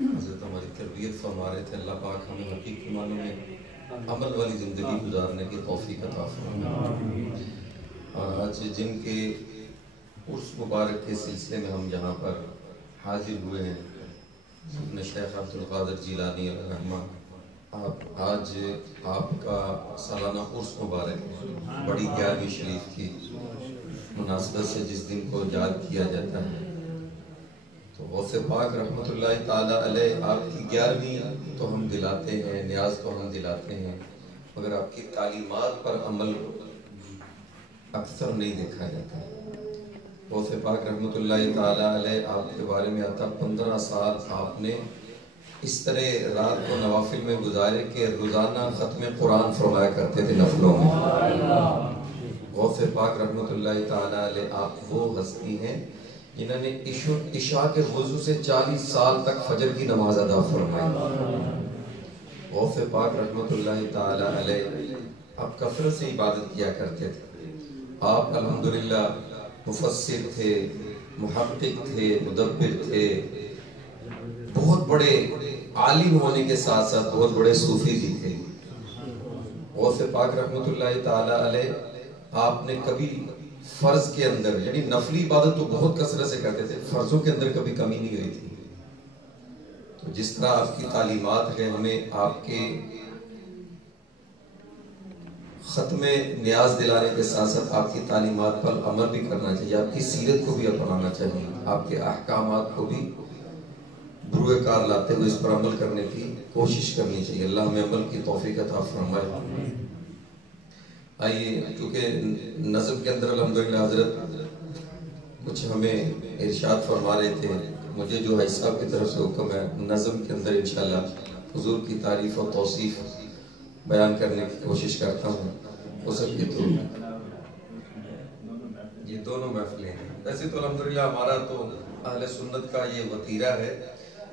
حضرت ہماری تربیت فرما رہے تھے، اللہ پاک ہمیں حقیقی معنوں میں عمل والی زندگی گزارنے کی توفیق عطا فرمائے۔ اور آج جن کے عرس مبارک کے سلسلے میں ہم یہاں پر حاضر ہوئے ہیں، اپنے شیخ عبد القادر جیلانی علیہ الرحمہ، آج آپ کا سالانہ عرس مبارک ہے، بڑی 11ویں شریف کی مناسبت سے جس دن کو یاد کیا جاتا ہے۔ تو غوث پاک رحمۃ اللہ تعالیٰ علیہ آپ کی 11ویں تو ہم دلاتے ہیں، نیاز تو ہم دلاتے ہیں، مگر آپ کی تعلیمات پر عمل اکثر نہیں دیکھا جاتا۔ غوث پاک رحمۃ اللہ تعالیٰ علیہ آپ کے بارے میں آتا 15 سال آپ نے اس طرح رات کو نوافل میں گزارے کہ روزانہ ختم قرآن فرمایا کرتے تھے نفلوں میں۔ غوث پاک رحمۃ اللہ تعالیٰ علیہ آپ وہ ہستی ہیں جنہوں نے عشاء کے وضو سے 40 سال تک فجر کی نماز ادا فرمائی۔ غوث پاک رحمۃ اللہ تعالیٰ علیہ آپ کثرت سے عبادت کیا کرتے تھے۔ آپ الحمدللہ مفسر تھے، محقق تھے، مدبر تھے، بہت بڑے عالم ہونے کے ساتھ ساتھ بہت بڑے صوفی بھی تھے۔ غوث پاک رحمۃ اللہ تعالیٰ علیہ آپ نے کبھی فرض کے اندر یعنی نفلی عبادت تو بہت کثرت سے کرتے تھے، فرضوں کے اندر کبھی کمی نہیں ہوئی تھی۔ تو جس طرح آپ کی تعلیمات ہیں، ہمیں آپ کے ختم نیاز دلانے کے ساتھ ساتھ آپ کی تعلیمات پر عمل بھی کرنا چاہیے، آپ کی سیرت کو بھی اپنانا چاہیے، آپ کے احکامات کو بھی بروئے کار لاتے ہوئے اس پر عمل کرنے کی کوشش کرنی چاہیے۔ اللہ ہمیں عمل کی توفیق عطا فرمائے۔ آئیے، کیونکہ نظم کے اندر الحمدللہ حضرت کچھ ہمیں ارشاد فرما رہے تھے، مجھے جو ہے صاحب کی طرف سے حکم ہے نظم کے اندر انشاءاللہ حضور کی تعریف اور توصیف بیان کرنے کی کوشش کرتا ہوں۔ ہو سکے تو یہ دونوں محفلیں ہیں۔ ویسے تو الحمدللہ ہمارا تو اہل سنت کا یہ وتیرہ ہے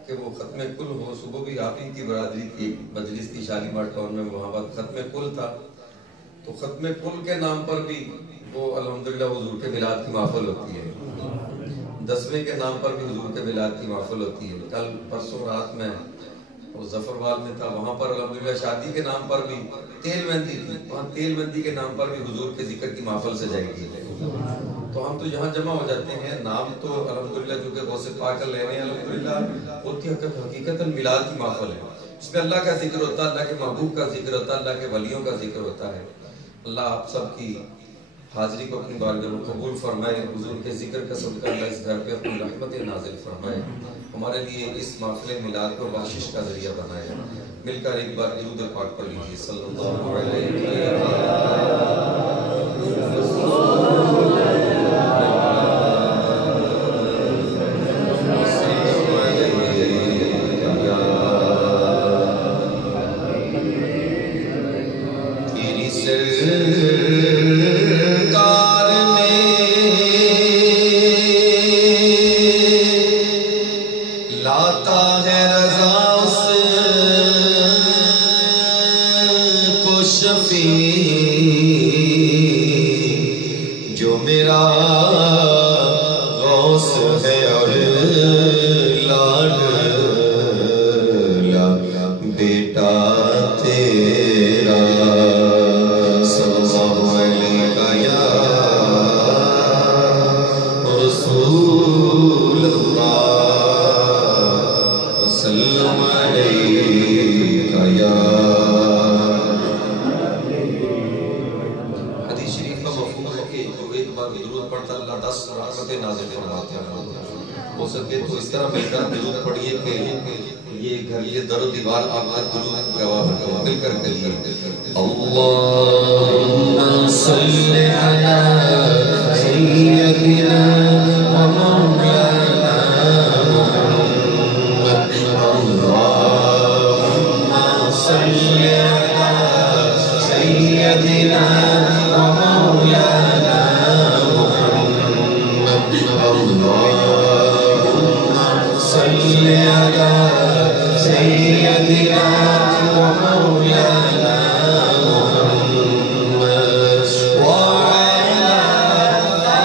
کہ وہ ختم کل ہو۔ صبح بھی آپ ہی کی برادری کی مجلس تھی شالیمار ٹاؤن میں، وہاں پر ختم کل تھا، تو ختم کل کے نام پر بھی وہ الحمدللہ حضور کے میلاد کی محفل ہوتی ہے، 10ویں کے نام پر بھی حضور کے میلاد کی محفل ہوتی ہے۔ کل پرسوں رات میں وہ ظفروال میں تھا، وہاں پر الحمدللہ شادی کے نام پر بھی تیل مہندی تھی، وہاں تیل مہندی کے نام پر بھی حضور کے ذکر کی محفل سجائی گئی ہے۔ تو ہم تو یہاں جمع ہو جاتے ہیں، نام تو الحمدللہ جو کہ غوث پاک کا لینے الحمدللہ ہوتی حقیقتاً میلاد کی محفل ہے، اس میں اللہ کا ذکر ہوتا ہے، اللہ کے محبوب کا ذکر ہوتا ہے، اللہ کے ولیوں کا ذکر ہوتا ہے۔ اللہ آپ سب کی حاضری کو اپنی بارگاہ میں قبول فرمائے، حضور کے ذکر کا صدقہ اللہ اس گھر پہ اپنی رحمت نازل فرمائے، ہمارے لیے اس محفل میلاد کو بخشش کا ذریعہ بنائے۔ مل کر ایک بار درود پاک پڑھ لیجیے، صلی اللہ علیہ وسلم۔ جو میرا غوث ہے اور لاڈلا بیٹا تیرا، صلی اللہ علیہ یا رسول اللہ وسلم علیہ یا۔ ہو سکے تو اس طرح مل کر درود پڑھیے کہ یہ گھر یہ در و دیوار آپ کا درود گواہ ہو، مل کر کہیے اللہم صلی علی سیدنا و مولانا محمد، اللہم صلی علی سیدنا و مولانا محمد، اللہم صلی علی سیدنا و مولانا محمد وعلی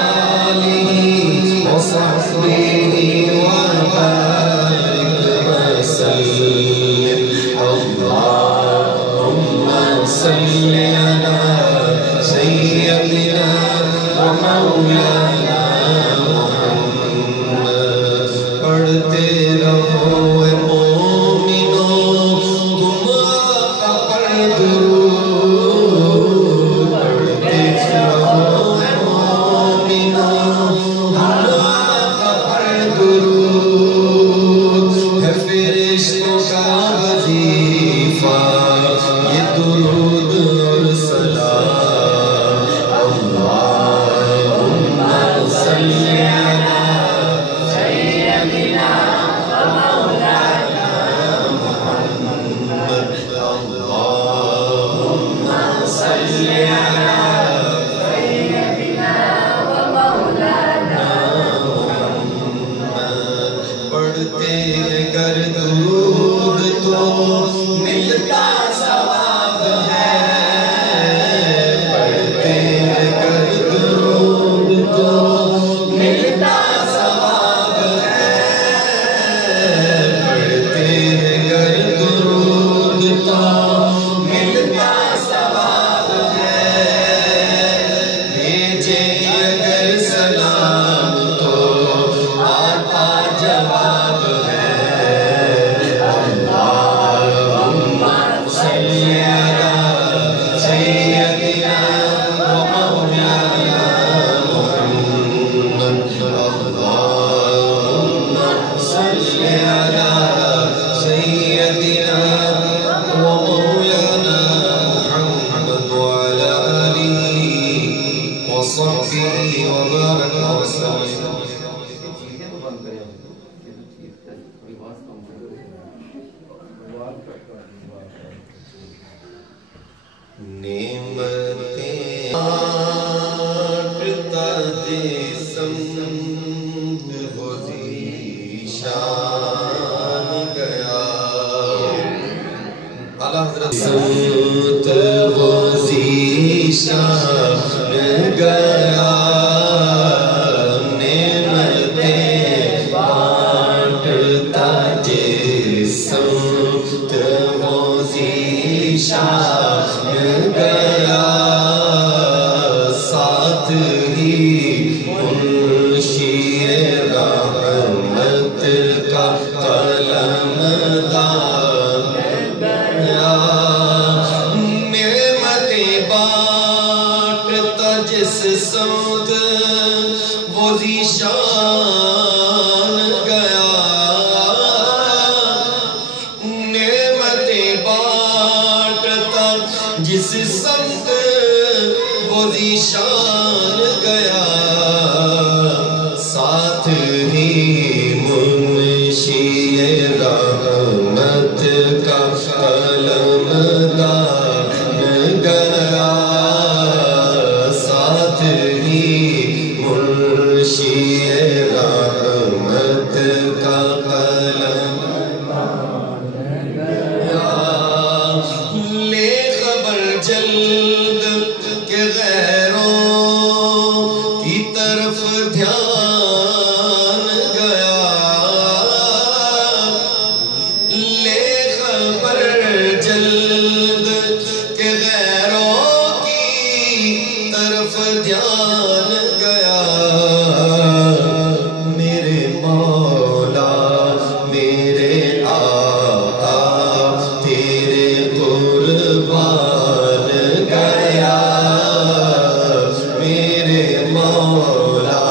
آلہ وصحبہ وبارک پڑھتے رہو اے مومنوں تم آقا پر درود پڑھتے رہو اے مومنوں تم آقا پر درود ہے فرشتوں کا وظیفہ یہ درود اور سلام اللہم صلی علی سیدنا و مولانا محمد اللہم صلی علی سیدنا و مولانا محمد پڑھتے گر درود تو ملتا ثواب ہے پڑھتے گر درود تو ملتا ثواب ہے پڑھتے گر درود تو ملتا ثواب ہے بھیجے اگر سلام تو آتا جواب ہے اللہم صلی علی سیدنا و مولانا محمد اللہم صلی علی سیدنا و مولانا محمد وعلی آلہ وصحبہ وبارک وسلم نعمتیں بانٹتا جسم وہ ذیشان گیا اعلیٰ حضرت سمت وہ ذیشان گیا نعمتیں بانٹتا جسم وہ ذیشان گیا ساتھ ہی منشی رحمت کا قلم دار گیا نعمتیں بانٹتا جس سمت وہ ذیشان گیا نعمتیں بانٹتا جس سمت وہ ذیشان گیا ساتھ ہی منشی رحمت کا قلم دان گیا ساتھ ہی منشی رحمت کا قلم لے خبر جلد کہ غیروں کی طرف دھیان گیا لے خبر جلد کہ غیروں کی طرف دھیان گیا میرے مولا میرے آقا تیرے قربان گیا میرے مولا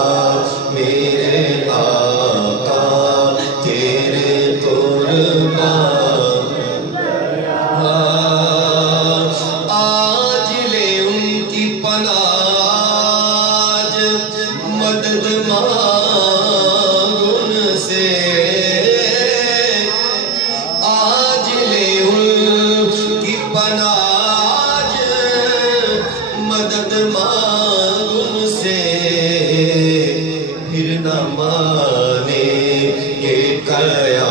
میرے آقا تیرے قربان آج لے ان کی پناہ آج مدد مانگ ان سے آج لے ان کی پناہ آج مدد مانگ ان سے پھر نہ مانے کہ قیامت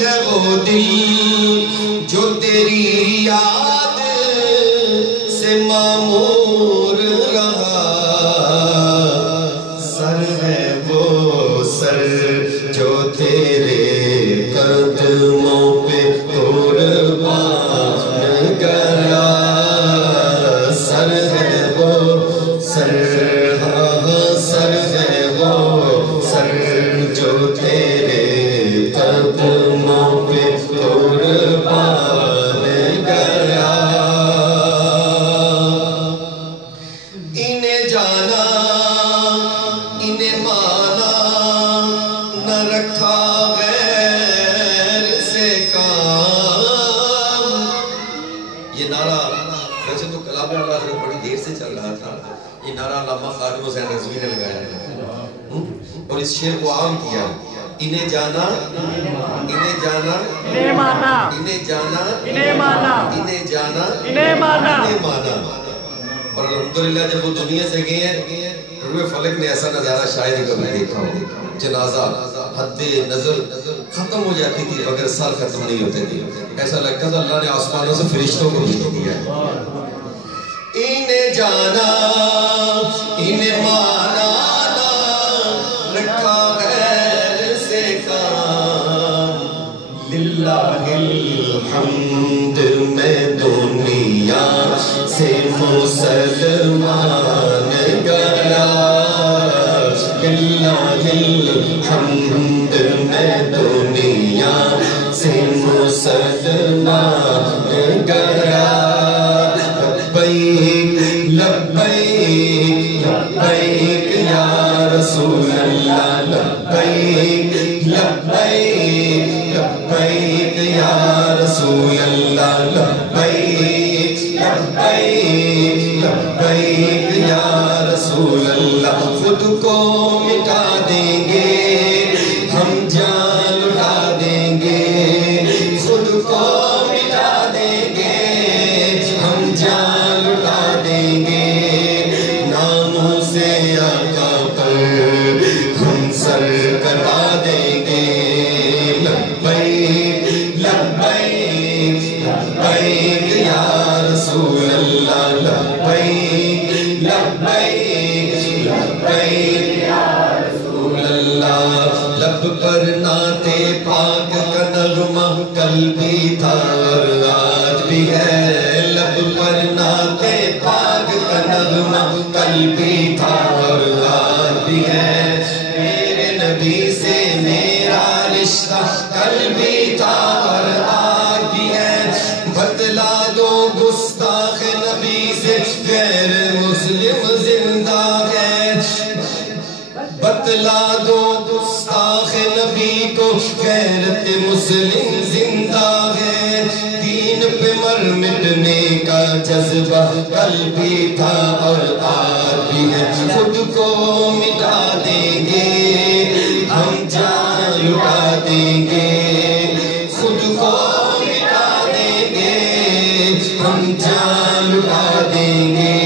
ہے وہ دل جو تیری یاد سے معمور رہا، سر ہے وہ سر جو تیرے قدموں پہ قربان گیا، سر ہے وہ سر، سر ہے وہ سر جو تیرے قدموں پہ قربان گیا، انہیں جانا انہیں مانا نہ رکھا غیر سے کام۔ یہ نعرہ ویسے تو کلام اللہ حضرت بڑی دیر سے چل رہا تھا، یہ نعرہ علامہ خادم حسین رضوی نے لگایا ہے اور اس شعر کو عام کیا، انہیں جانا انہیں جانا انہیں مانا، انہیں جانا انہیں مانا، انہیں جانا انہیں مانا، انہیں مانا۔ اور الحمدللہ جب وہ دنیا سے گئے ہیں، روح فلک نے ایسا نظارہ شاید ہی کبھی دیکھا ہو، جنازہ حد نظر ختم ہو جاتی تھی مگر سال ختم نہیں ہوتے تھے، ایسا لگتا تھا اللہ نے آسمانوں سے فرشتوں کو بھیج دیا ہے۔ انہیں جانا انہیں مانا نہ رکھا غیر سے کام، للہ الحمد میں دنیا سے مسلمان گیا، للہ الحمد میں دنیا سے مسلمان گیا، لبیک لبیک لبیک یا رسول اللہ، لبیک لبیک لبیک یا رسول اللہ، لبیک لبیک لبیک یا رسول اللہ۔ خود کو مٹا دیں گے ہم جان لٹا دیں گے، خود کو مٹا دیں گے ہم جان لٹا دیں گے، ناموں سے آقا پر ہم سر کٹا دیں گے، لبیک لبیک لبیک یا رسول اللہ، لبیک لبیک لبیک یا رسول اللہ۔ لب پر نعت پاک کا نغمہ کل بھی تھا اور آج بھی ہے، لب پر نعت پاک کا نغمہ کل بھی تھا اور آج بھی ہے، میرے نبی سے میرا رشتہ کل بھی تھا اور آج بھی ہے، بتلا دو گستاخ نبی سے غیر مسلم زندہ ہے، بتلا دو گستاخ نبی کو غیرت مسلم زندہ ہے، دین پہ مر مٹنے کا جذبہ کل بھی تھا اور آج بھی ہے، خود کو مٹا دیں گے ہم جان لٹا دیں گے، خود کو مٹا دیں گے ہم جان لٹا دیں گے،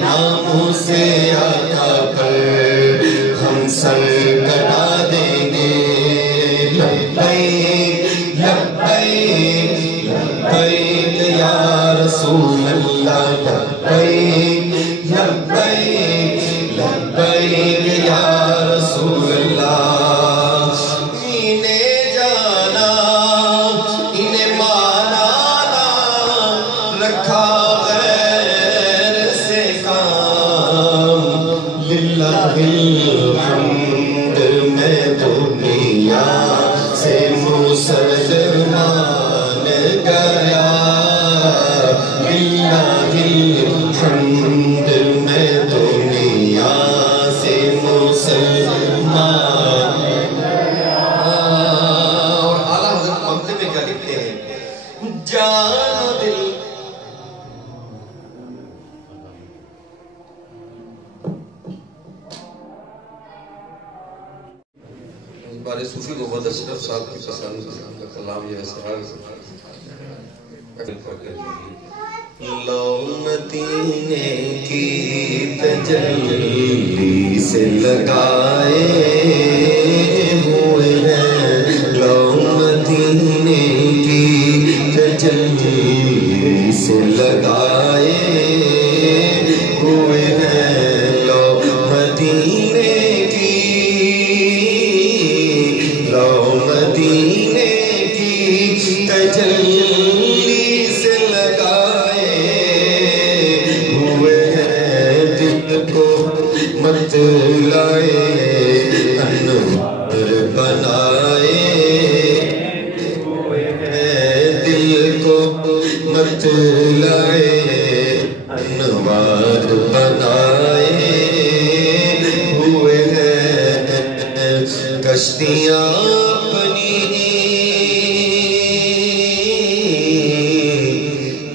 ناموں سے آقا پر ہم سر کٹا دیں گے، لبیک لبیک لبیک یا رسول اللہ، لبیک لبیک لبیک یا رسول اللہ۔ انہیں جانا انہیں مانا نہ رکھا غیر سے کام، للہ الحمد میں دنیا سے مسلمان گیا، للہ الحمد میں دنیا سے مسلمان گیا۔ اور اعلیٰ حضرت مقدمے میں کیا لکھتے ہیں، جان دل بارے صوفی محمد اشرف صاحب کی پسند کا کلام یہ اسرار لو مدینے کی تجلی سے لگائے ہوئے ہیں، لو تجلی سے لگائے ہوئے ہیں لو مدینے کی، لو مدینے کی تجلی سے لگائے ہوئے ہیں، دل کو مت لائے انوار بنائے ہوئے ہیں، دل کو مت لائے انوار بنائے ہوئے ہیں، کشتیاں اپنی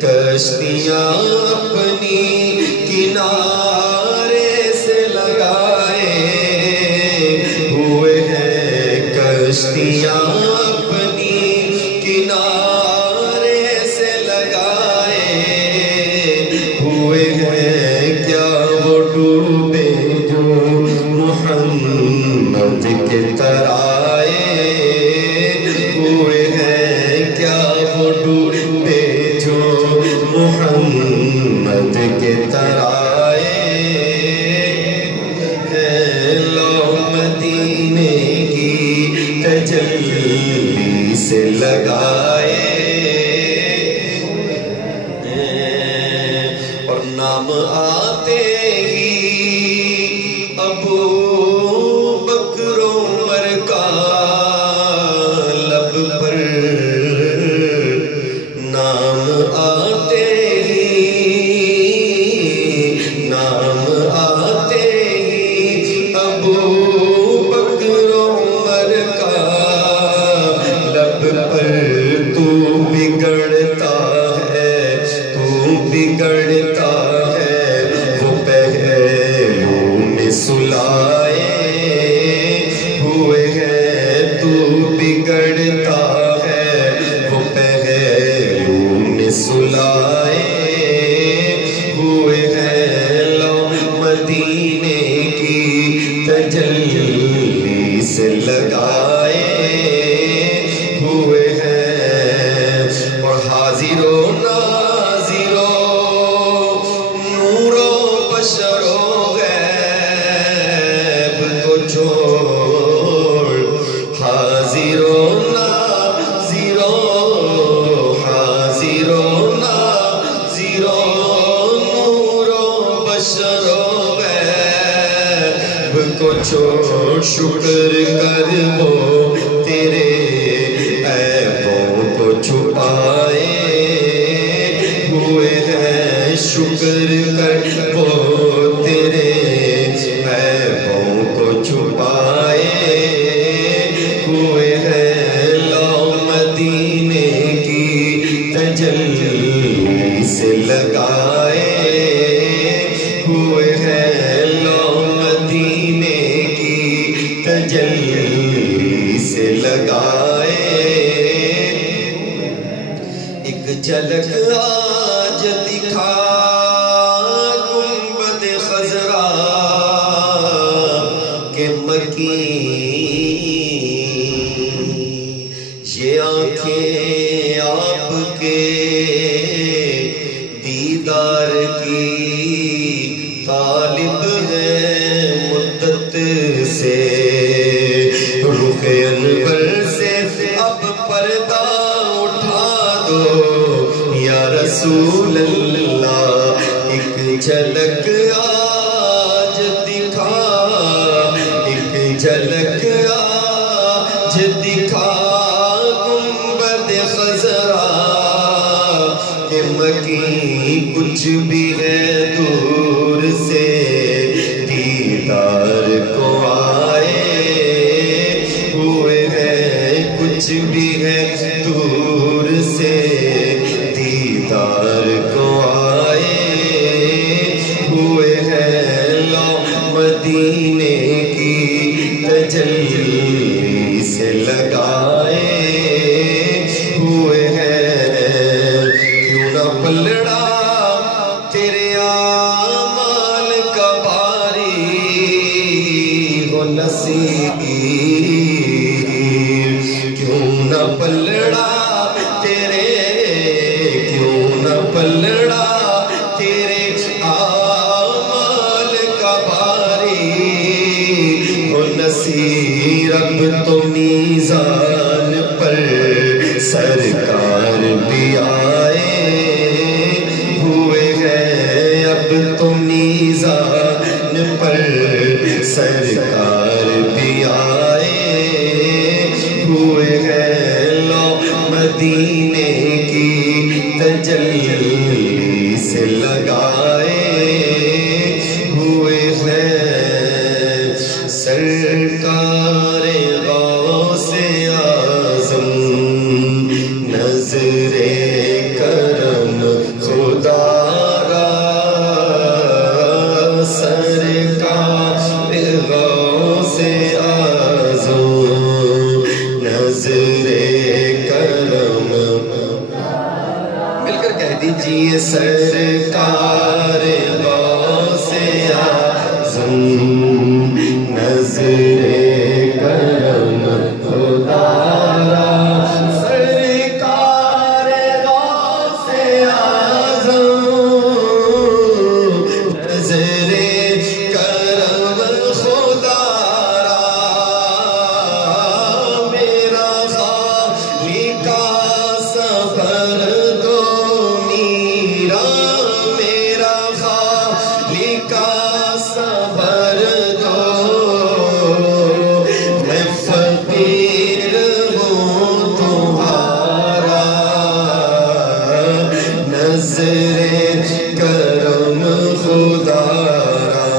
کشتیاں اپنی کنارے سے لگائے ہوئے ہیں، کشتیاں اپنی کنارے سے لگائے ہوئے ہیں، کیا وہ ڈوبے جو محمد کے ترائے ہوئے ہیں، کیا وہ ڈوبے جو محمد کے ترائے ہیں، لو مدینے کی تجلی سے لگائے ہیں، اور نام آتے ہی ابو بکر عمر کا لب پر، نام آتے نام آتے ہی ابو بکر عمر کا لب پر، تو بگڑتا ہے تو بگڑتا ہے وہ پہلو میں سلائے ہوئے ہیں، تو بگڑتا ہے وہ پہلو میں سلائے ہوئے ہیں، لو مدینے کی تجلی سے لگائے ہوئے ہیں، اور حاضر و ناظر و نور و بشر و غیب کو چھوڑ، حاضر و ناظر و حاضر و ناظر و نور و بشر و غیب کو چھوڑ، شکر کر وہ تیرے عیبوں کو چھپائے ہوئے ہیں، شکر کر وہ تیرے عیبوں کو چھپائے ہوئے ہیں، لو مدینے کی تجلی سے لگائے ہوئے ہیں، لو مدینے کی تجلی سے لگائے، ایک جھلک آج دکھا گنبد خضرا کے مکین، یہ آنکھیں آپ کے دیدار کی طالب ہیں مدت سے، رخ انور سے اب پردہ اٹھا دو یا رسول اللہ، ایک جھلک آج دکھا، ایک جھلک آج دکھا گنبد خضرا کہ مکین، کچھ بھی ہے دور سے دیدار کو آئے ہوئے ہیں، کچھ بھی ہے دور سے دیدار کو آئے ہوئے ہیں، لو مدینے کی تجلی سے لگائے ہوئے ہیں، کیوں نہ پلڑا تیرے اعمال کا باری ہو نصیب، کیوں نہ پلڑا تیرے سرکار بھی آئے ہوئے ہیں اب تو میزان پر، سرکار بھی آئے ہوئے ہیں لو مدینے کی تجلی سے لگائے ہوئے ہیں، سرکار غوث اعظم نظر کرم خدا را، سرکار غوث اعظم نظر کرم، مل کر کہہ دیجئے سرکار غوث اعظم نظر کرم خدا را، سرکار غوث اعظم نظر کرم خدا را، میرا خالق صبر دو میرا، میرا خالق صبر دو، میں فقیر ہوں تمہارا، نظر کرم خدا را،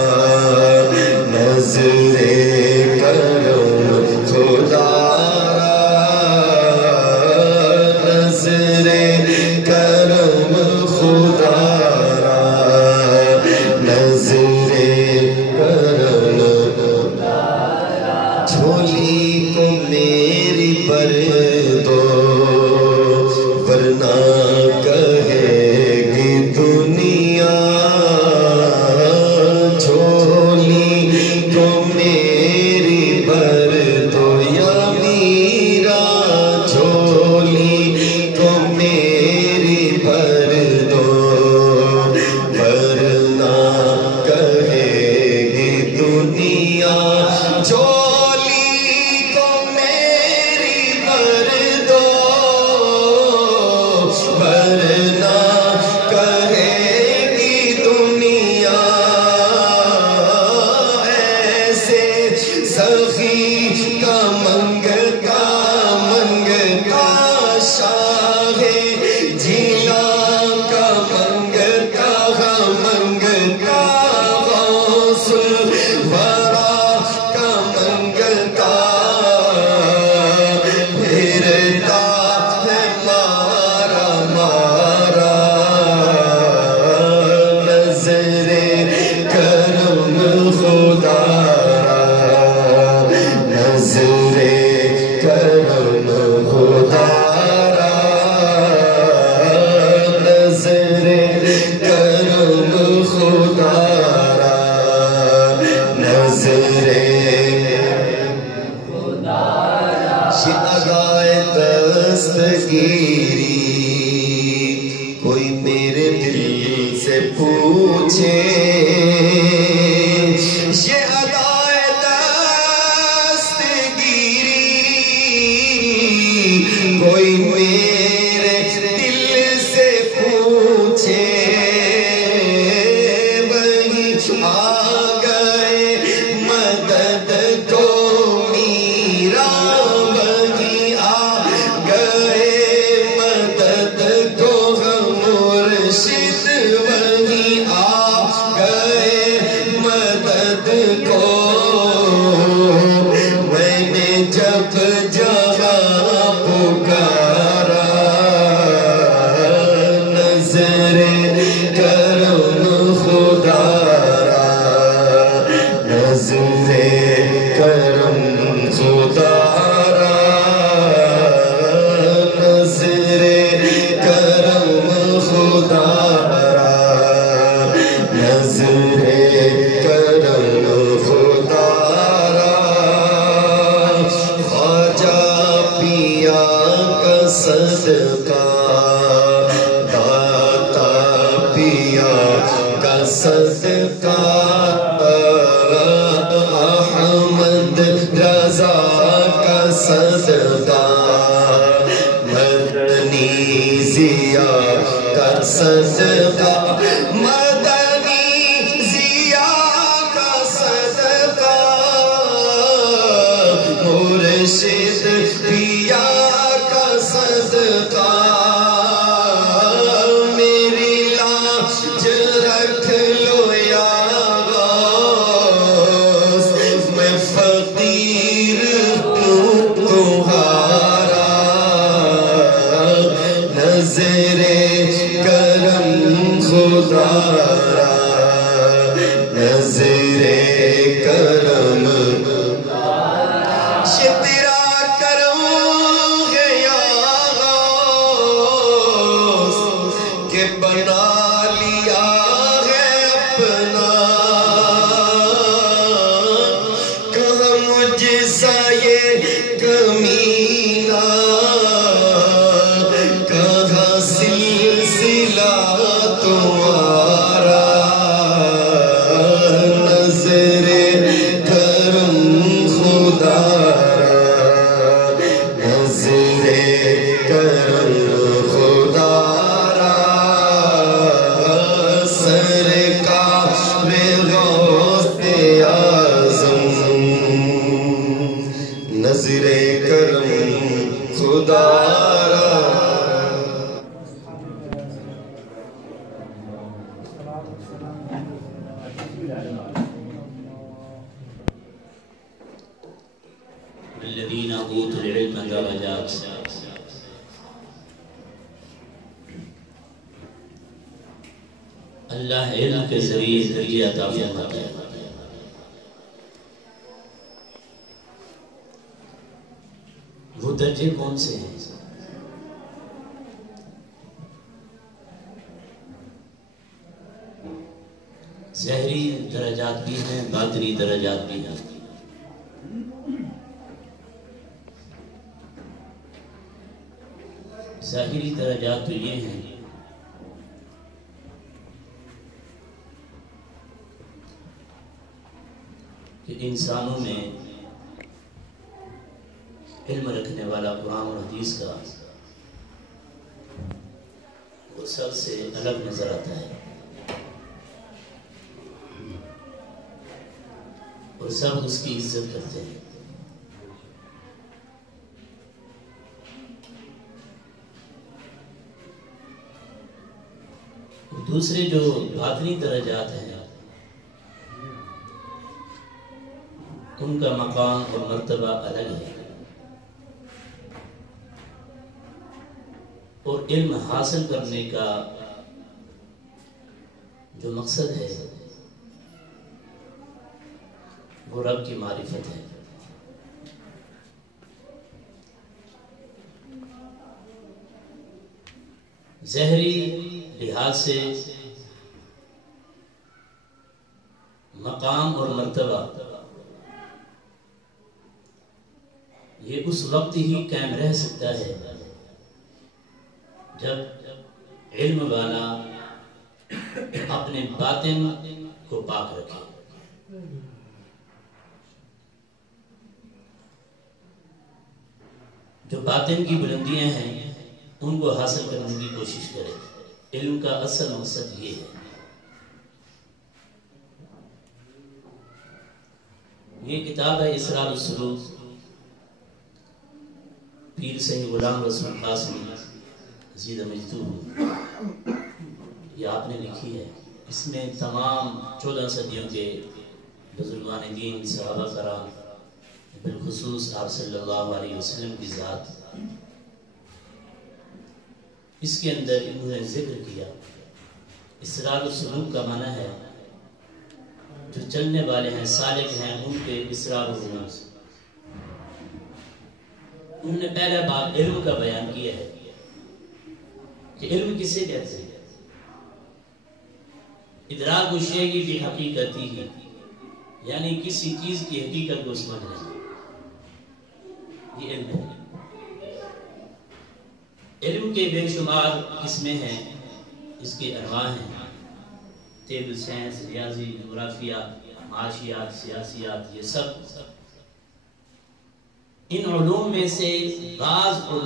نظر کرم خدا را، نظر کرم خدا را، نظر کرم، جھولی کو میری بھر دو ورنہ کہے گی دنیا، جھولی کو میری بھر دو یا میرا، جھولی کو میری بھر دو ورنہ کہے گی دنیا، جھولی کو میری بھر دو ورنہ کہے گی دنیا، ایسے سخی کا منگتا منگتا شاہ جیلا کا منگتا منگتا غوث الورا کا منگتا، پھرتا ہے مارا مارا، نظر کرم خدا را، نظر کرم خدا را، نظر کرم خدا را، نظر یہ ادائے دستگیری کوئی میرے دل سے پوچھے، یہ ادائے دستگیری کوئی میرے دل سے پوچھے، وہی آ گئے مدد کو میرا، وہی آ گئے مدد کو مرشد، وہی آ گئے مدد کو، میں نے جب جہاں پکارا، نظر کرم خدا را، نظر کرم خدا را، نظر کرم خدا را، نظر کرم خدا را، خواجہ پیا کا صدقہ داتا پیا کا صدقہ، احمد رضا کا صدقہ، صدقہ مدنی ضیا کا صدقہ مرشد پیا کا صدقہ میری لاج رکھ لو یا غوث میں فقیر ہوں تمہارا نظر کرم خدا را نظر کرم تیرا کرم ہے یا غوث کہ بنا لیا ہے اپنا کہاں مجھ سا یہ کمینہ کہاں سلسلہ تمہارا نظر کرم خدا نظر کرم خدا سرکار غوث اعظم نظر کرم خدا الذين اوتوا العلم درجات اللہ علم کے ذریعے درجے عطا فرماتا ہے. وہ درجے کون سے ہیں؟ ظاہری درجات بھی ہیں، باطنی درجات بھی ہیں. ظاہری درجات تو یہ ہیں کہ انسانوں میں علم رکھنے والا قرآن اور حدیث کا وہ سب سے الگ نظر آتا ہے اور سب اس کی عزت کرتے ہیں. دوسرے جو باطنی درجات ہیں ان کا مقام اور مرتبہ الگ ہے اور علم حاصل کرنے کا جو مقصد ہے وہ رب کی معرفت ہے. ظاہری لحاظ سے مقام اور مرتبہ یہ اس وقت ہی قائم رہ سکتا ہے جب علم والا اپنے باطن کو پاک رکھے. جو باطن کی بلندیاں ہیں ان کو حاصل کرنے کی کوشش کرے. علم کا اصل مقصد یہ ہے. یہ کتاب ہے اسرار السلوک، پیر سید غلام رسول قاسمی زید مجدور یہ آپ نے لکھی ہے. اس میں تمام 14 صدیوں کے بزرگان دین صحابہ کرام بالخصوص آپ صلی اللہ علیہ وسلم کی ذات اس کے اندر انہوں نے ذکر کیا. اسرار السلوک کا معنی ہے جو چلنے والے ہیں سالک ہیں ان کے اسرار السلوک. انہوں نے پہلا باب علم کا بیان کیا ہے کہ علم کسے کہتے ہیں. ادراک الشیء بحقیقتہ ہی یعنی کسی چیز کی حقیقت کو سمجھنا یہ علم ہے. علم کے بے شمار قسمیں ہیں، اس کے انواع ہیں. طب، سائنس، ریاضی، جغرافیہ، معاشیات، سیاسیات، یہ سب ان علوم میں سے بعض کو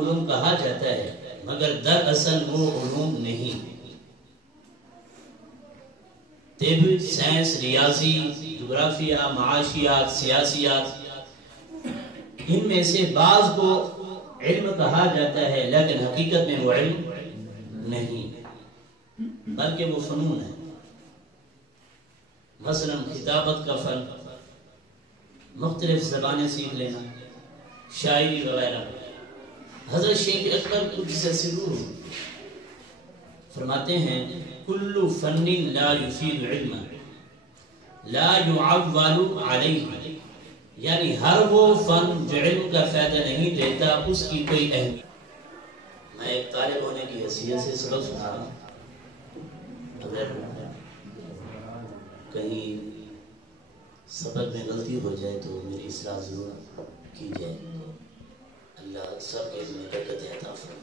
علوم کہا جاتا ہے مگر دراصل وہ علوم نہیں۔ طب، سائنس، ریاضی، جغرافیہ، معاشیات، سیاسیات، ان میں سے بعض کو علم کہا جاتا ہے، لیکن حقیقت میں وہ علم نہیں بلکہ وہ فنون ہے۔ مثلا کتابت کا فن، مختلف زبانیں سیکھ لینا، شاعری وغیرہ۔ حضرت شیخ اکبر قدس سرور فرماتے ہیں کل فن لا یفید علم لا يعول علیہ، یعنی ہر وہ فن جو علم کا فائدہ نہیں دیتا اس کی کوئی اہمیت۔ میں ایک طالب ہونے کی حیثیت سے سبق سنا رہا ہوں، اگر کہیں سبق میں غلطی ہو جائے تو میری اصلاح ضرور کی جائے، اللہ سب کے علم میں برکت عطا فرمائے۔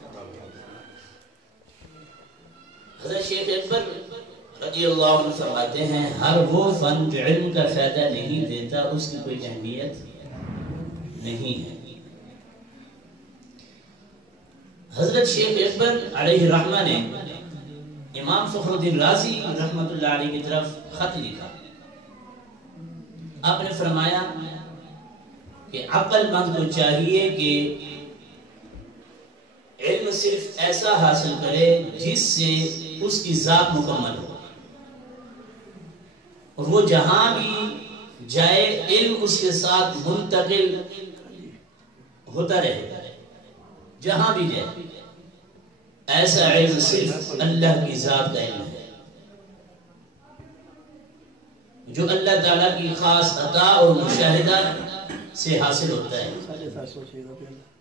حضرت شیخ اکبر رضی اللہ عنہ فرماتے ہیں ہر وہ فن جو علم کا فائدہ نہیں دیتا اس کی کوئی اہمیت نہیں ہے۔ حضرت شیخ اکبر علیہ رحمہ نے امام فخر الدین رازی رحمۃ اللہ علیہ کی طرف خط لکھا۔ آپ نے فرمایا کہ عقل مند کو چاہیے کہ علم صرف ایسا حاصل کرے جس سے اس کی ذات مکمل ہو، اور وہ جہاں بھی جائے علم اس کے ساتھ منتقل ہوتا رہے، جہاں بھی جائے۔ ایسا علم صرف اللہ کی ذات کا علم ہے جو اللہ تعالیٰ کی خاص عطا اور مشاہدہ سے حاصل ہوتا ہے۔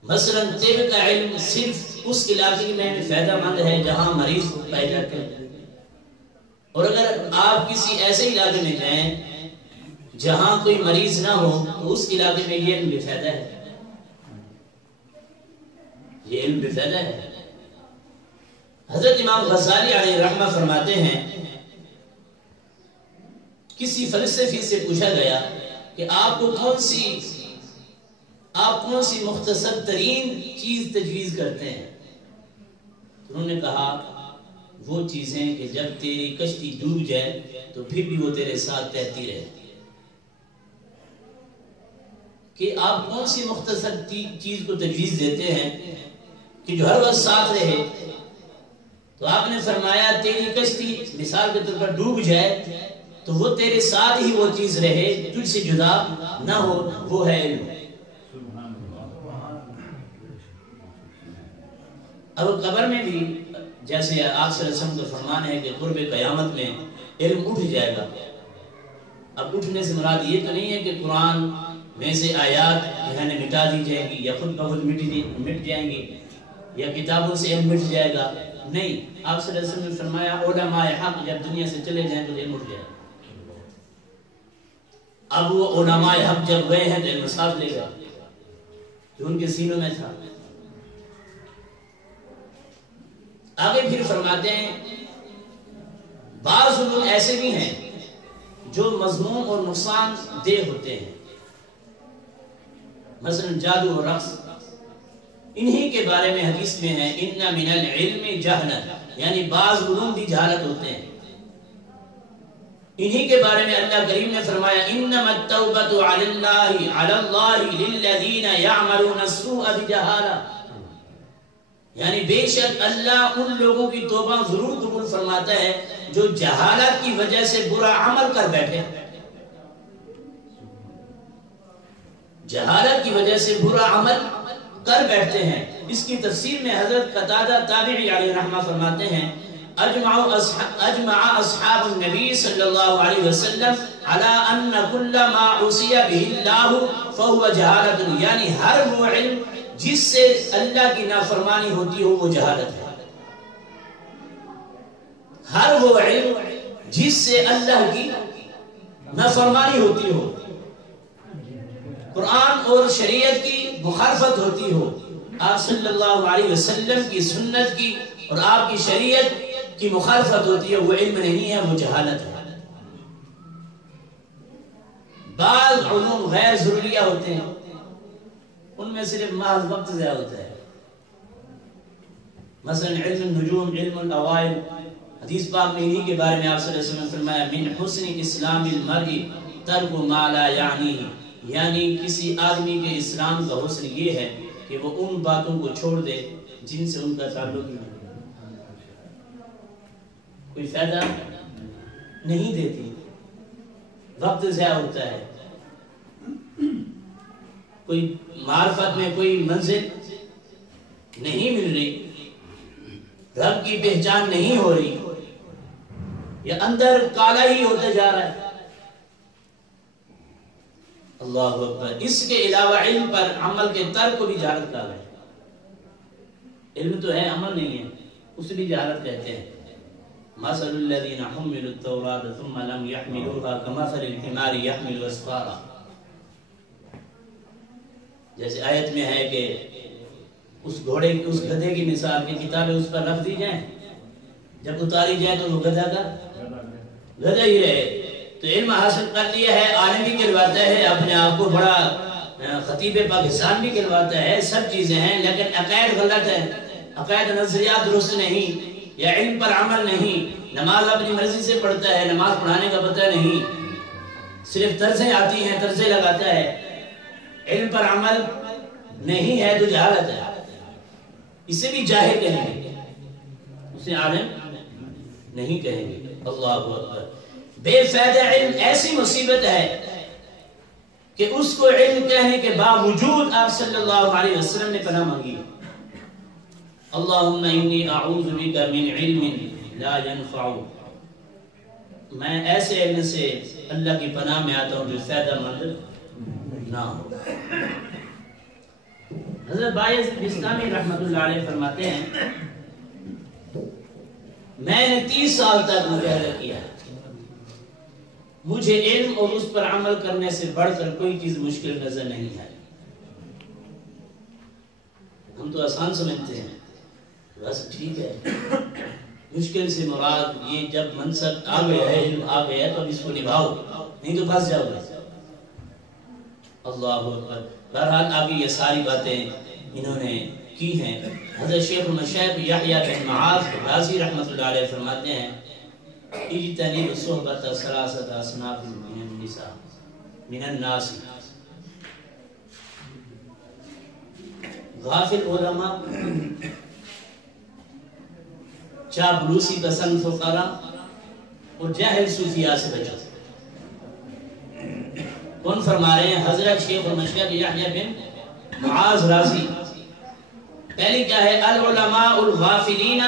مثلا طب کا علم صرف اس علاقے میں فائدہ مند ہے جہاں مریض پائے جاتے ہیں، اور اگر آپ کسی ایسے علاقے میں جائیں جہاں کوئی مریض نہ ہو تو اس علاقے میں یہ علم بے فائدہ ہے، یہ علم بے فائدہ ہے۔ حضرت امام غزالی علیہ رحمہ فرماتے ہیں کسی فلسفی سے پوچھا گیا کہ آپ کون سی مختصر ترین چیز تجویز کرتے ہیں؟ انہوں نے کہا وہ چیزیں کہ جب تیری کشتی ڈوب جائے تو پھر بھی وہ تیرے ساتھ تیرتی رہے۔ کہ آپ کون سی مختصر چیز کو تجویز دیتے ہیں کہ جو ہر وقت ساتھ رہے؟ تو آپ نے فرمایا تیری کشتی مثال کے طور پر ڈوب جائے تو وہ تیرے ساتھ ہی وہ چیز رہے، تجھ سے جدا نہ ہو، وہ ہے علم۔ اب قبر میں بھی جیسے آپ صلی اللہ علیہ وسلم کا فرمان ہے کہ قرب قیامت میں علم اٹھ جائے گا۔ اب اٹھنے سے مراد یہ تو نہیں ہے کہ قرآن میں سے آیات یعنی مٹا دی جائے گی یا خود بخود مٹ جائیں گی یا کتابوں سے علم مٹ جائے گا، نہیں۔ آپ صلی اللہ علیہ وسلم نے فرمایا علماء حق جب دنیا سے چلے جائیں تو علم اٹھ جائے۔ اب وہ علماء حق جب گئے ہیں تو علم ساتھ لے گئے جو ان کے سینوں میں تھا۔ آگے پھر فرماتے ہیں بعض علوم ایسے بھی ہیں جو مذموم اور نقصان دہ ہوتے ہیں، مثلا جادو اور رقص، انہی کے بارے میں حدیث میں ہے ان من العلم جہلت، یعنی بعض علوم بھی جہالت ہوتے ہیں۔ انہی کے بارے میں اللہ کریم نے فرمایا انما التوبۃ علی اللہ للذین یعملون السوء بجہالہ، یعنی بے شک اللہ ان لوگوں کی توبہ ضرور قبول فرماتا ہے جو جہالت کی وجہ سے برا عمل کر بیٹھے، جہالت کی وجہ سے برا عمل کر بیٹھتے ہیں۔ اس کی تفسیر میں حضرت قتادہ تابعی علیہ رحمہ فرماتے ہیں اجمع اصحاب النبی صلی اللہ علیہ وسلم على ان كل ما عصي به اللہ فهو جہالت، یعنی ہر وہ علم جس سے اللہ کی نافرمانی ہوتی ہو وہ جہالت ہے۔ ہر وہ علم جس سے اللہ کی نافرمانی ہوتی ہو، قرآن اور شریعت کی مخالفت ہوتی ہو، آپ صلی اللہ علیہ وسلم کی سنت کی اور آپ کی شریعت کی مخالفت ہوتی ہے، وہ علم نہیں ہے، وہ جہالت ہے۔ بعض علوم غیر ضروریہ ہوتے ہیں، ان میں صرف محض وقت ضائع ہوتا ہے، مثلا علم النجوم، علم الاوائل، حدیث پاک میں انہی کے بارے میں آپ صلی اللہ علیہ وسلم نے فرمایا من حسن اسلام المرء ترک ما لا یعنیہ، یعنی کسی آدمی کے اسلام کا حسن یہ ہے کہ وہ ان باتوں کو چھوڑ دے جن سے ان کا تعلق نہیں، کوئی فائدہ نہیں دیتی، وقت ضائع ہوتا ہے، کوئی معرفت میں کوئی منزل نہیں مل رہی، رب کی پہچان نہیں ہو رہی، یا اندر کالا ہی ہوتا جا رہا ہے۔ اللہ اکبر۔ اس کے علاوہ علم پر عمل کے ترک کو بھی جہالت کہا ہے۔ علم تو ہے، عمل نہیں ہے، اسے بھی جہالت کہتے ہیں۔ مثل الذین حملوا التوراۃ ثم لم يحملوها كمثل الحمار يحمل اسفارا، جیسے آیت میں ہے کہ اس گھوڑے اس گدھے کی مثال کی کتابیں اس پر رکھ دی جائیں، جب اتاری جائے تو وہ گدھا کا گدھا ہی رہے۔ تو علم حاصل کر لیا ہے، عالم بھی کہلواتا ہے، اپنے آپ کو بڑا خطیب پاکستان بھی کہلواتا ہے، سب چیزیں ہیں، لیکن عقائد غلط ہے، عقائد نظریات درست نہیں، یا علم پر عمل نہیں، نماز اپنی مرضی سے پڑھتا ہے، نماز پڑھانے کا پتہ نہیں، صرف طرزیں آتی ہیں، طرزیں لگاتا ہے، علم پر عمل نہیں ہے تو جہالت ہے، اسے بھی جاہل کہیں گے، اسے عالم نہیں کہیں گے۔ اللہ اکبر۔ بے فائدہ علم ایسی مصیبت ہے کہ اس کو علم کہنے کے باوجود آپ صلی اللہ علیہ وسلم نے پناہ مانگی، اللہم انی اعوذ بک من علم لا ينفع، میں ایسے علم سے اللہ کی پناہ میں آتا ہوں جو فائدہ مند نہ ہو۔ حضرت باعث بستامی رحمت اللہ علیہ فرماتے ہیں میں نے 30 سال تک مطالعہ کیا، مجھے علم اور اس پر عمل کرنے سے بڑھ کر کوئی چیز مشکل نظر نہیں ہے۔ ہم تو آسان سمجھتے ہیں، بس ٹھیک ہے، مشکل سے مراد یہ جب منصب آ گیا ہے، علم آ گیا ہے تو اب اس کو نبھاؤ، نہیں تو پھنس جاؤ گے۔ اللہ اکبر۔ بہرحال آگے یہ ساری باتیں انہوں نے کی ہیں۔ حضرت شیخ المشائخ یحییٰ بن معاذ رازی رحمۃ اللہ علیہ فرماتے ہیں اجتنب صحبت ثلاثۃ اصناف من النساء من الناس، غافل علماء، چاپلوسی پسند فقراء اور جاہل صوفیاء سے بچو۔ کون فرما رہے ہیں؟ حضرت شیخ المشائخ یحییٰ بن معاذ رازی۔ پہلی کیا ہے؟ العلماء الغافلین،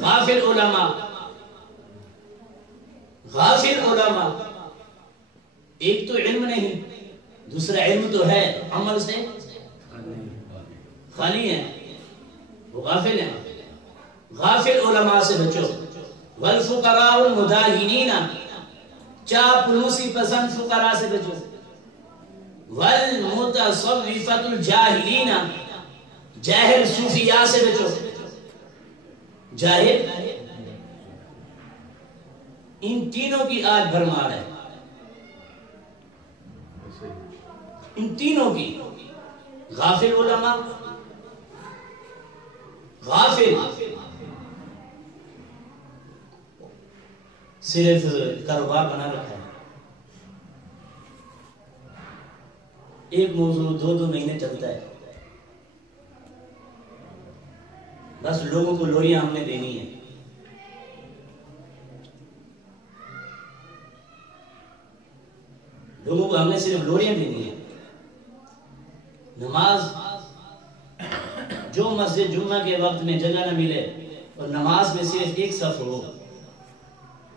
غافل علماء، غافل علماء، ایک تو علم نہیں، دوسرا علم تو ہے عمل سے خالی ہیں، وہ غافل ہیں۔ غافل علماء سے بچو۔ والفقراء المداہنین، چاپلوسی پسند فقراء سے بچو۔ والمتصوفۃ الجاہلین، جاہل صوفیاء سے بچو۔ جاہل ان تینوں کی آج بھرمار ہے، ان تینوں کی، غافل علماء، غافل صرف کاروبار بنا رکھا ہے، ایک موضوع 2 مہینے چلتا ہے، بس لوگوں کو لوریاں ہم نے دینی ہے، لوگوں کو ہم نے صرف لوریاں دینی ہے۔ نماز، جو مسجد جمعہ کے وقت میں جگہ نہ ملے اور نماز میں صرف ایک صف ہو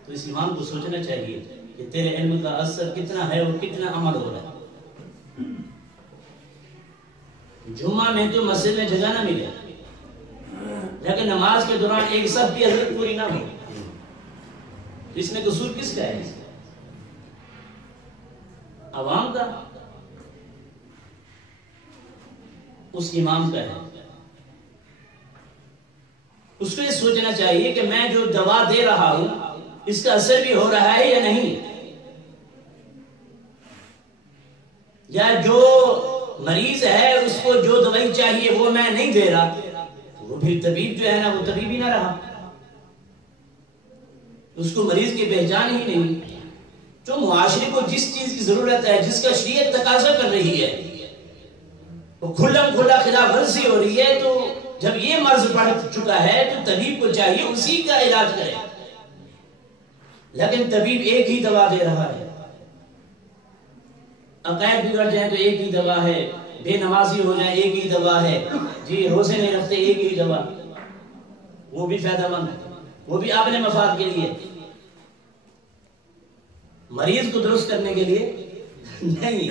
تو اس امام کو سوچنا چاہیے کہ تیرے علم کا اثر کتنا ہے اور کتنا عمل ہو رہا ہے۔ جمعہ میں تو مسجد میں جگہ نہ ملے لیکن نماز کے دوران ایک صف بھی حضرت پوری نہ ہو، اس میں قصور کس کا ہے؟ عوام کا، اس امام کا ہے۔ اس کو یہ سوچنا چاہیے کہ میں جو دوا دے رہا ہوں اس کا اثر بھی ہو رہا ہے یا نہیں، یا جو مریض ہے اس کو جو دوائی چاہیے وہ میں نہیں دے رہا، وہ پھر طبیب جو ہے نا وہ طبیب ہی نہ رہا، اس کو مریض کی پہچان ہی نہیں۔ جو معاشرے کو جس چیز کی ضرورت ہے، جس کا شریعت تقاضا کر رہی ہے، وہ کھلم کھلا خلاف ورزی ہو رہی ہے، تو جب یہ مرض پڑ چکا ہے تو طبیب کو چاہیے اسی کا علاج کرے۔ لیکن طبیب ایک ہی دوا دے رہا ہے، عقائد بگڑ جائیں تو ایک ہی دوا ہے، بے نمازی ہو جائیں ایک ہی دوا ہے، جی روزے نہیں رکھتے ایک ہی دوا، وہ بھی فائدہ مند ہے، وہ بھی اپنے مفاد کے لیے، مریض کو درست کرنے کے لیے نہیں،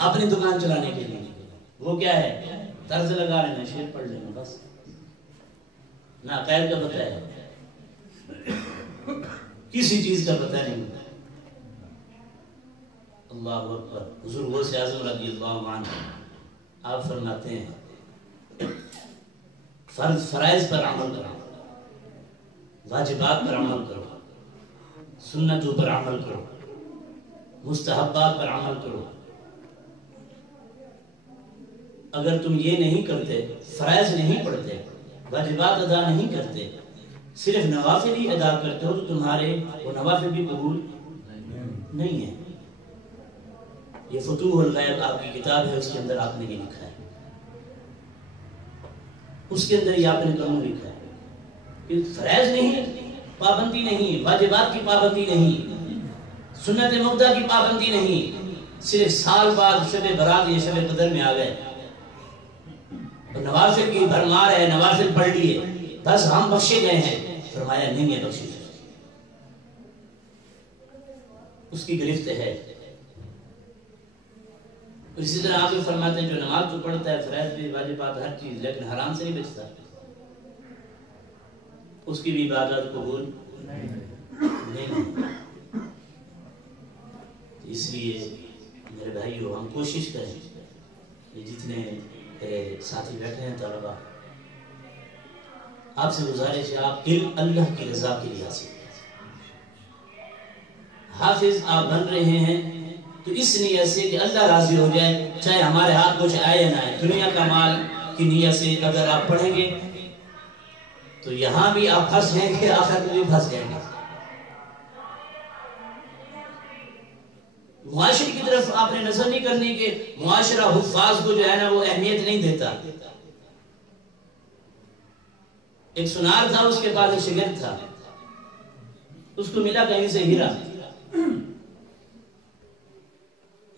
اپنی دکان چلانے کے لیے۔ وہ کیا ہے؟ طرز لگا لینا، شعر پڑھ لینا، بس نہ عقائد کا پتہ ہے، کسی چیز کا پتہ نہیں۔ اللہ اکبر۔ حضور غوث اعظم رضی اللہ عنہ آپ فرماتے ہیں فرائض پر عمل کرو، واجبات پر عمل کرو، سنتوں پر عمل کرو، مستحبات پر عمل کرو۔ اگر تم یہ نہیں کرتے، فرائض نہیں پڑھتے، واجبات ادا نہیں کرتے، صرف نوافل ہی ادا کرتے ہو، تو تمہارے وہ نوافل بھی قبول نہیں ہے۔ یہ فتوح الغیب آپ کی کتاب ہے، اس کے اندر آپ نے یہ لکھا ہے، اس کے اندر یہ آپ نے کہاں لکھا ہے کہ فرائض نہیں، پابندی نہیں، واجبات کی پابندی نہیں، سنت مقدہ کی پابندی نہیں، صرف سال بعد شب برات یا شب قدر میں آ گئے، نوافل کی بھرمار ہے، نوافل پڑھ لیے، بس ہم بخشے گئے ہیں۔ فرمایا نہیں ہے بخشش، اس کی گرفت ہے۔ اسی طرح آپ فرماتے ہیں جو نماز تو پڑھتا ہے، فرائض بھی، واجبات، ہر چیز، لیکن حرام سے نہیں بچتا، اس کی بھی عبادت قبول نہیں۔ اس لیے میرے بھائیو ہم کوشش کریں، یہ جتنے ساتھی بیٹھے ہیں طلبہ، آپ سے گزارش ہے آپ علم اللہ کی رضا کے لیے حاصل کریں۔ حافظ آپ بن رہے ہیں تو اس نیت سے کہ اللہ راضی ہو جائے، چاہے ہمارے ہاتھ کچھ آئے یا نہ آئے، دنیا کا مال کی نیت سے اگر آپ پڑھیں گے تو یہاں بھی آپ پھنس جائیں گے، آخرت میں بھی پھنس جائیں گے۔ معاشرے کی طرف آپ نے نظر نہیں کرنی کہ معاشرہ حفاظ کو جو ہے نا وہ اہمیت نہیں دیتا۔ ایک سنار تھا، اس کے پاس ایک شاگرد تھا، اس کو ملا کہیں سے ہیرا،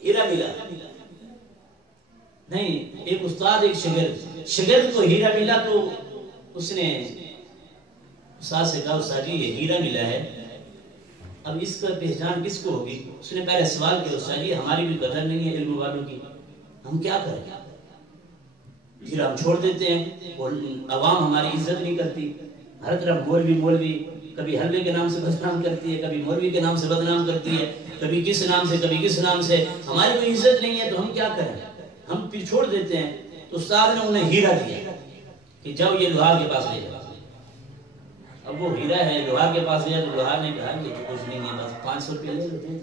ہیرا ملا نہیں، ایک استاد ایک شاگرد کو ہیرا ملا، تو اس نے استاد سے کہا استاد جی یہ ہیرا ملا ہے، اب اس کا پہچان کس کو ہوگی؟ اس نے پہلے سوال کیا استاد جی ہماری بھی قدر نہیں ہے علم والوں کی، ہم کیا کریں؟ پھر ہم چھوڑ دیتے ہیں اور عوام ہماری عزت نہیں کرتی، ہر طرف مولوی، کبھی حلوے کے نام سے بدنام کرتی ہے، کبھی مولوی کے نام سے بدنام کرتی ہے، کبھی کس نام سے کبھی کس نام سے، ہماری کوئی عزت نہیں ہے، تو ہم کیا کریں؟ ہم پھر چھوڑ دیتے ہیں۔ تو استاد نے انہیں ہیرا دیا کہ جاؤ یہ لوہار کے پاس لے جاؤ۔ اب وہ ہیرا ہے، لوہار کے پاس گیا تو لوہار نے کہا یہ تو کچھ نہیں ہے، بس 500 روپیہ لے لیتے ہیں۔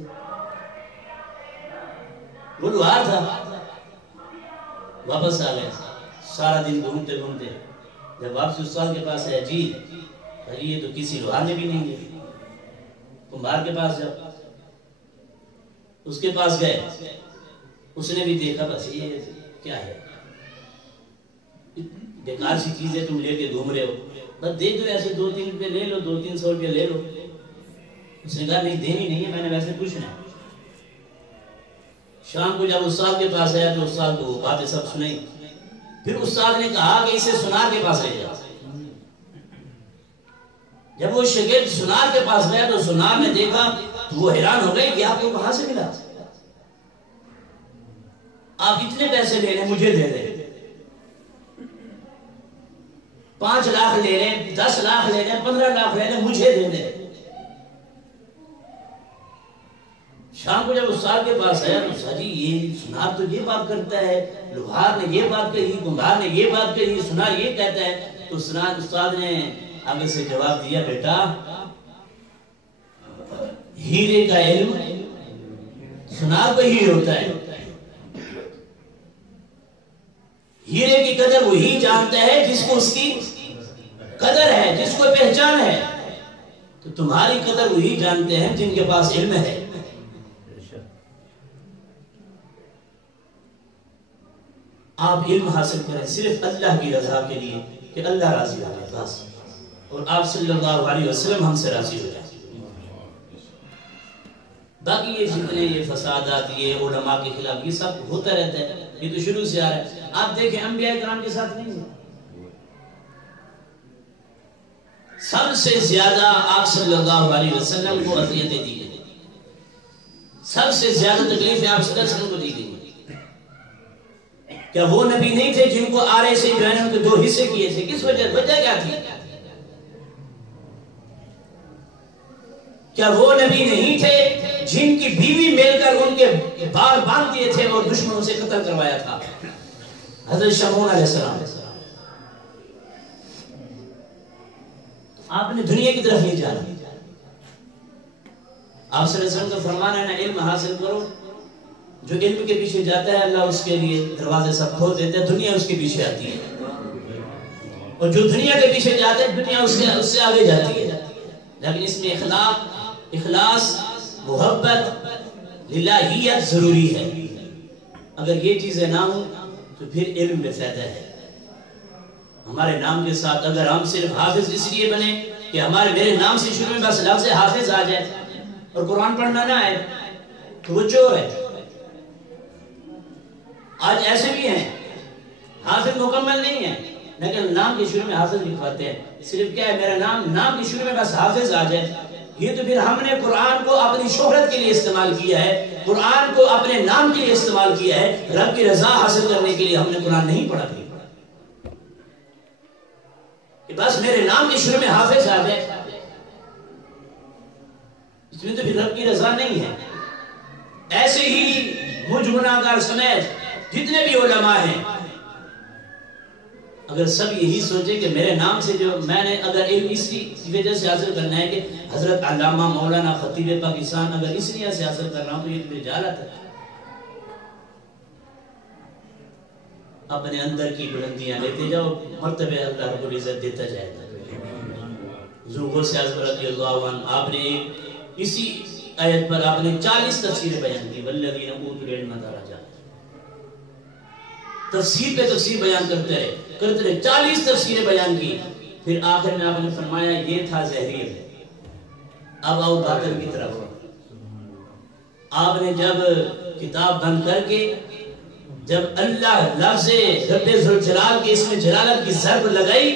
وہ لوہار تھا، واپس آ گئے، سارا دن گھومتے جب واپس استاد کے پاس آیا، جی یہ تو کسی لوہار نے بھی نہیں دیا، کمبار کے پاس جاؤ۔ اس کے پاس گئے، اس نے بھی دیکھا بس یہ کیا ہے، بیکار سی چیزیں تم لے کے گھوم رہے ہو، بس دے دو ایسے 2-3 روپے لے لو، 200-300 روپے لے لو۔ اس نے کہا نہیں دینی نہیں ہے، میں نے ویسے پوچھنا ہے۔ شام کو جب استاد کے پاس آیا تو استاد کو وہ باتیں سب سنائی، پھر استاد نے کہا کہ اسے سنار کے پاس لے جاؤ۔ جب وہ شاگرد سنار کے پاس گیا تو سنار نے دیکھا تو وہ حیران ہو گئے کہ آپ کو کہاں سے ملا، آپ اتنے پیسے لے لیں مجھے دے دیں، 5 لاکھ لے لیں، 10 لاکھ لے لیں، 15 لاکھ لے لیں، مجھے دے دیں۔ شام کو جب استاد کے پاس آیا تو سر جی یہ سنار تو یہ بات کرتا ہے، لوہار نے یہ بات کہی، کمبھار نے یہ بات کہی، سنار یہ کہتا ہے۔ تو استاد نے آگے سے جواب دیا بیٹا ہیرے کا علم سنار کو ہی ہوتا ہے، ہیرے کی قدر وہی جانتا ہے جس کو اس کی قدر ہے، جس کو پہچان ہے، تو تمہاری قدر وہی جانتے ہیں جن کے پاس علم ہے۔ آپ علم حاصل کریں صرف اللہ کی رضا کے لیے کہ اللہ راضی ہو جائے بس، اور آپ صلی اللہ علیہ وسلم ہم سے راضی ہو جائے۔ باقی یہ جتنے یہ فسادات، یہ علماء کے خلاف، یہ سب ہوتا رہتا ہے، یہ تو شروع سے آ رہا ہے۔ آپ دیکھیں انبیاء کرام کے ساتھ نہیں ہے، سب سے زیادہ آپ صلی اللہ علیہ وسلم کو اذیتیں دی گئی، سب سے زیادہ تکلیفیں آپ صلی اللہ علیہ وسلم کو دی گئی۔ کیا وہ نبی نہیں تھے جن کو آرے سے جہنم کے 2 حصے کیے تھے؟ کس وجہ کیا تھی؟ کیا وہ نبی نہیں تھے جن کی بیوی مل کر ان کے بال باندھ دیے تھے اور دشمنوں سے قتل کروایا تھا؟ حضرت شمعون علیہ السلام۔ آپ نے دنیا کی طرف نہیں جانا، آپ صلی اللہ علیہ وسلم کا فرمان ہے نا، علم حاصل کرو، جو علم کے پیچھے جاتا ہے اللہ اس کے لیے دروازے سب کھول دیتا ہے، دنیا اس کے پیچھے آتی ہے، اور جو دنیا کے پیچھے جاتا ہے دنیا اس سے آگے جاتی ہے۔ لیکن اس میں اخلاص، محبت، للہیت ضروری ہے۔ اگر یہ چیزیں نہ ہوں تو پھر علم بے فائدہ ہے۔ ہمارے نام کے ساتھ اگر ہم صرف حافظ اس لیے بنے کہ میرے نام سے شروع میں بس لفظ حافظ آ جائے اور قرآن پڑھنا نہ آئے تو وہ چور ہے۔ آج ایسے بھی ہیں حافظ مکمل نہیں ہے لیکن نام کے شروع میں حافظ لکھواتے ہیں، صرف کیا ہے میرا نام کے شروع میں بس حافظ آ جائے۔ یہ تو پھر ہم نے قرآن کو اپنی شہرت کے لیے استعمال کیا ہے، قرآن کو اپنے نام کے لیے استعمال کیا ہے، رب کی رضا حاصل کرنے کے لیے ہم نے قرآن نہیں پڑھا تھی کہ بس میرے نام کے شروع میں حافظ آ جائے، اس میں تو پھر رب کی رضا نہیں ہے۔ ایسے ہی مجھ گناہگار سمیت جتنے بھی علماء ہیں، اگر سب یہی سوچے کہ میرے نام سے جو میں نے اگر علم اسی وجہ سے حاصل کرنا ہے کہ حضرت علامہ مولانا خطیب پاکستان اگر اس لیے سے حاصل کر رہا ہوں تو یہ تو جہالت ہے۔ اپنے اندر کی بلندیاں لیتے جاؤ، مرتبہ اللہ رب العزت دیتا جائے گا۔ ذوالغوث اعظم رضی اللہ عنہ، آپ نے اسی آیت پر آپ نے 40 تفسیریں بیان کی، والذین اوتوا العلم درجات، تفسیر پہ تفسیر بیان کرتے رہے 40 تفسیریں بیان کی، پھر آخر میں آپ نے فرمایا یہ تھا زہریر ہے۔ اب آؤ باطن کی طرف۔ آپ نے جب کتاب بند کر کے جب اللہ لفظ رب ذوالجلال کے اس میں جلالت کی ضرب لگائی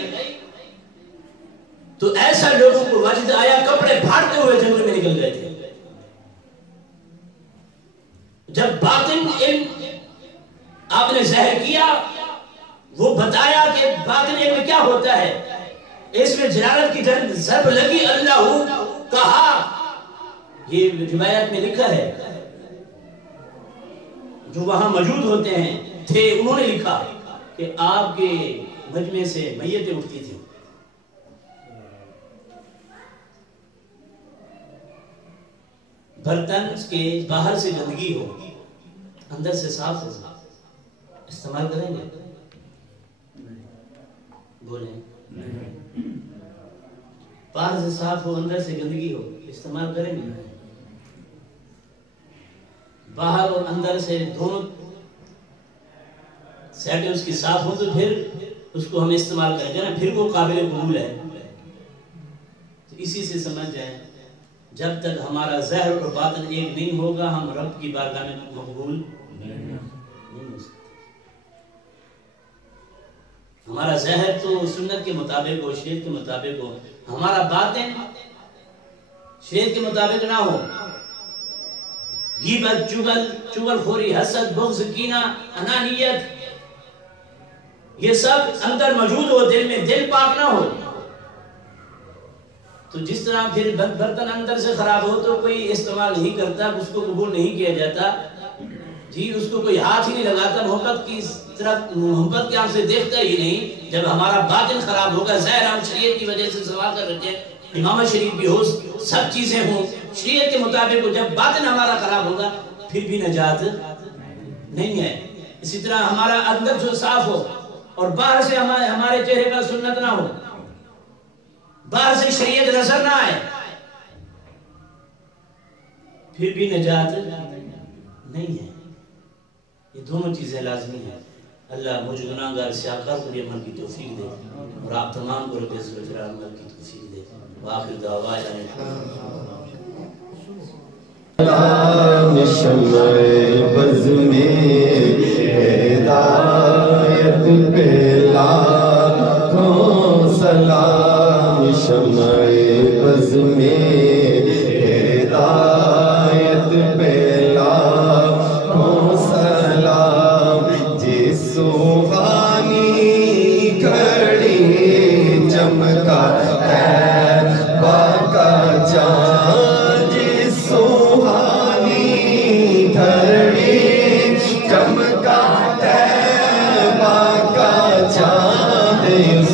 تو ایسا لوگوں کو وجد آیا کپڑے پھاڑتے ہوئے جنگل میں نکل گئے تھے۔ جب باطن علم آپ نے ظاہر کیا، وہ بتایا کہ باطن علم کیا ہوتا ہے، اس میں جلالت کی ضرب لگی، اللہ کہا، یہ روایت میں لکھا ہے، جو وہاں موجود ہوتے ہیں تھے انہوں نے لکھا کہ آپ کے مجمع سے میتیں اٹھتی تھی۔ برتن کے باہر سے گندگی ہو، اندر سے صاف ہو، استعمال کریں گے؟ بولیں، باہر سے صاف ہو اندر سے گندگی ہو، استعمال کریں گے؟ باہر اور اندر سے دونوں سیٹیں اس کی صاف ہو تو پھر اس کو ہم استعمال کریں گے نا، پھر وہ قابل قبول ہے۔ تو اسی سے سمجھ جائیں، جب تک ہمارا ظاہر اور باطن ایک نہیں ہوگا ہم رب کی بارگاہ میں مقبول نہیں ہو سکتے۔ ہمارا ظاہر تو سنت کے مطابق ہو، شریعت کے مطابق ہو، ہمارا باطن شریعت کے مطابق نہ ہو، غیبت، چغل خوری، حسد، بغض، کینہ، انانیت، یہ سب اندر موجود ہو، دل میں دل پاک نہ ہو، تو جس طرح پھر برتن اندر سے خراب ہو تو کوئی استعمال نہیں کرتا، اس کو قبول نہیں کیا جاتا، جی اس کو کوئی ہاتھ ہی نہیں لگاتا، محبت کی طرف، محبت کے آنکھ سے دیکھتا ہی نہیں۔ جب ہمارا باطن خراب ہوگا، ظاہر ہم شریعت کی وجہ سے سوال کر رکھے، امام شریف بھی ہو، سب چیزیں ہوں شریعت کے مطابق ہو، جب باطن ہمارا خراب ہوگا پھر بھی نجات نہیں ہے۔ اسی طرح ہمارا اندر جو صاف ہو اور باہر سے ہمارے چہرے پر سنت نہ ہو، باہر سے شریعت نظر نہ آئے پھر بھی نجات نہیں ہے. یہ دونوں چیزیں لازمی ہیں. اللہ مجھے گناہگار سیاقہ کو بھی عمل کی توفیق دے اور آپ تمام کو رب عزت و جلال عمل کی توفیق دے. وآخر دعوانا سلام شمع بز میں ہدایت پہ لاکھوں سلام شمع بز میں ہدایت پہ لاکھوں سلام جس سوہانی گھڑی چمکا طیبہ کا چاند جس سوہانی گھڑی چمکا طیبہ کا چاند اس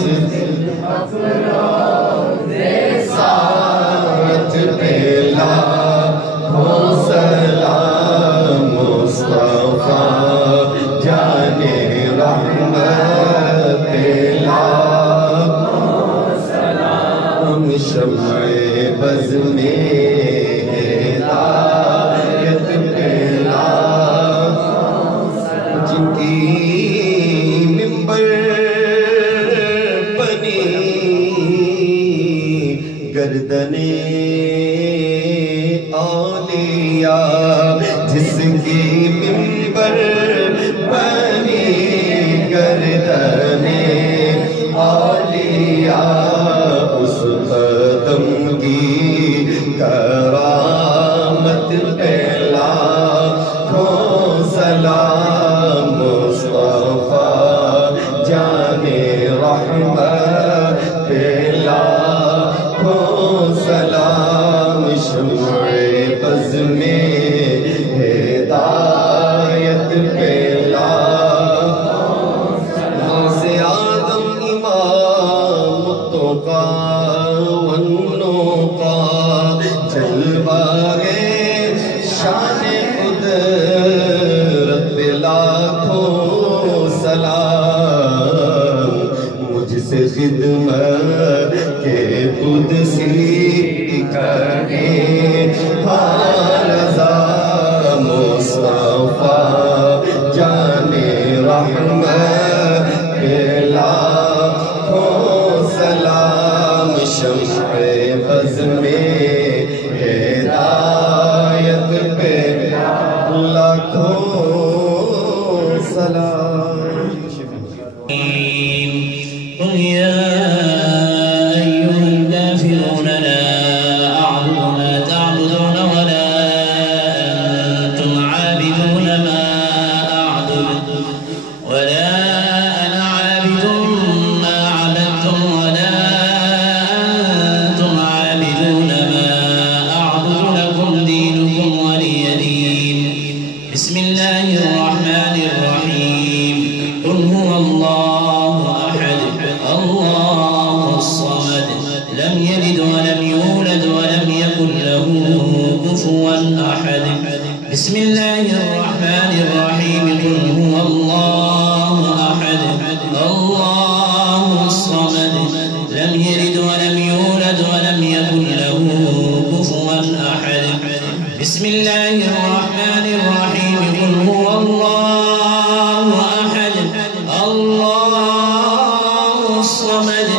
ساتھ پہ لاکھوں سلام مصطفیٰ جانے رحمت پہ لاکھوں سلام شمع بز میں ہدایت پہ لاکھوں سلام جن کی منبر بنی گردنیں اولیاء جس کی منبر بنی گردنیں اولیاء اس قدم کی کرامت پہ لاکھوں سلام مصطفیٰ جانے رحمت پہ لاکھوں سلام شمع بز میں ہدایت پہ لاکھوں سلام سے آدم امام التقیٰ والنقیٰ جلوہ ہے شان قدرت پہ لاکھوں سلام مجھ سے خدمت کے قدسی کریں رضا مصطفیٰ جانے رحمت پہ لاکھوں سلام شمع بز میں ہدایت پہ لاکھوں سلام. قل يا أيها الكافرون لا أعبد ما تعبدون ولا أنتم عابدون ما أعبد ولا أنا عابد ما عبدتم ولا أنتم عابدون ما أعبد لكم دينكم ولي دين. بسم الله الرحمن الرحيم. قل هو الله أحد الله الصمد لم يلد ولم يولد ولم يكن له كفوا أحد. بسم الله الرحمن الرحيم. قل هو الله أحد الله الصمد لم يلد ولم يولد ولم يكن له كفوا أحد. بسم الله الرحمن الرحيم. قل هو الله أحد الله الصمد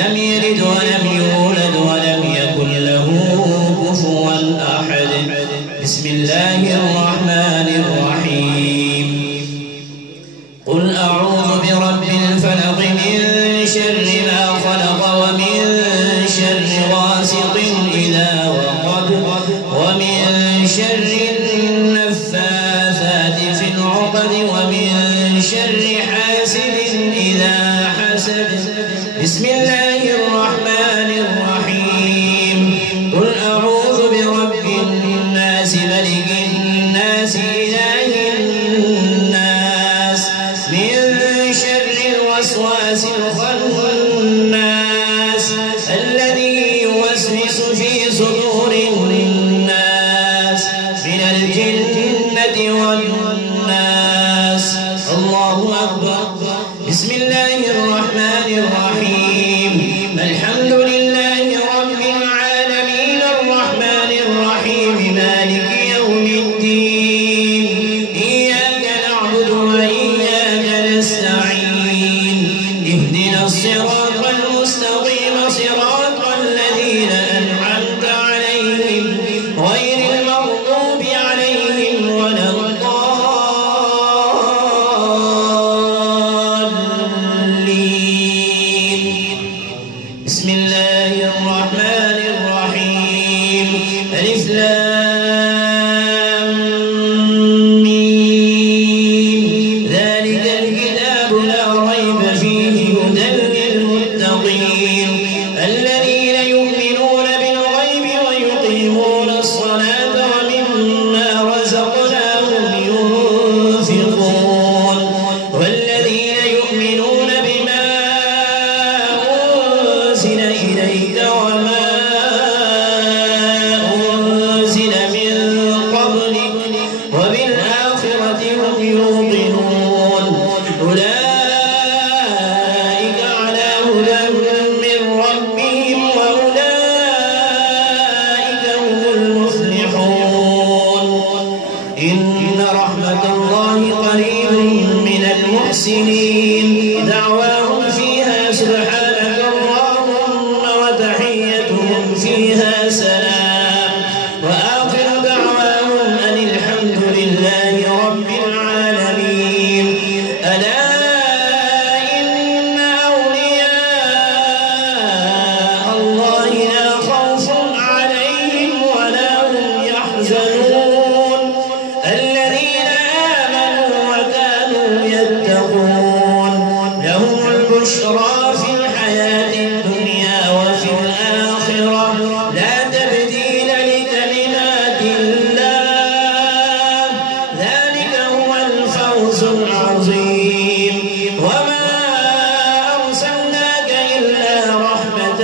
لم يلد ولم يولد ولم يكن له كفوا أحد. بسم الله الرحمن الرحيم. قل أعوذ برب الفلق من شر ما خلق ومن شر غاسق إذا وقب ومن شر النفاثات في العقد ومن شر حاسد إذا حسد. بسم الله الرحمن الرحيم. قل أعوذ برب الناس ملك الناس إله الناس من شر الوسواس الخناس الذي يوسوس في صدور الناس من الجنة والناس. الله أكبر. بسم الله الرحمن الرحيم. بسم الله الرحمن الرحيم ألف لام ميم ذلك الكتاب لا ريب فيه هدى للمتقين الذين يؤمنون بالغيب ويقيمون الصلاة ومما رزقناهم ينفقون والذين يؤمنون بما أنزل إليك وما أنزل من قبلك وبالآخرة هم يوقنون أولئك على هدى من ربهم وأولئك هم المفلحون إن رحمة الله قريب من المحسنين دعواهم فيها سبحانك اللهم وتحيتهم فيها سلام وآخر دعواهم أن الحمد لله رب العالمين ألا إن أولياء الله لا خوف عليهم ولا هم يحزنون الذين آمنوا وكانوا يتقون لهم البشرى في الحياة الدنيا وفي الآخرة لا تبديل لكلمات الله ذلك هو الفوز العظيم وما أرسلناك إلا رحمة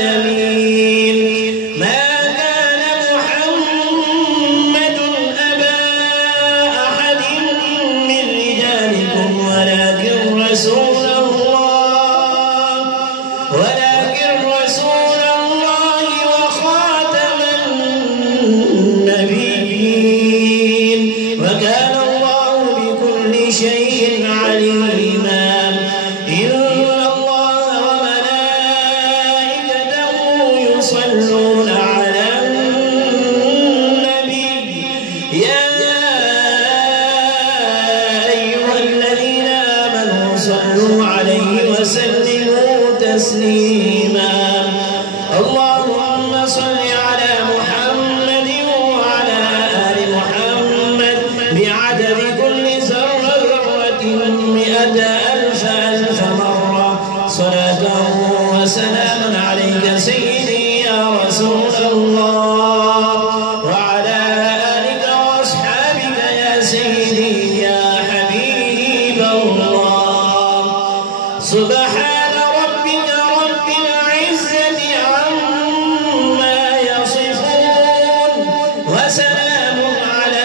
للعالمين ما كان محمد أبا أحد من رجالكم ولكن رسول الله وخاتم النبيين وكان الله بكل شيء عليما إن الله وملائكته يصلون على النبي يا أيها الذين آمنوا صلوا عليه وسلموا تسليما اللهم صل على محمد وعلى آل محمد بعدد كل ذرة 100,000 مرة صلاة وسلام عليك سيدي يا رسول الله وعلى آلك وأصحابك يا سيدي يا حبيب الله سبحان ربك رب العزة عما يصفون وسلام على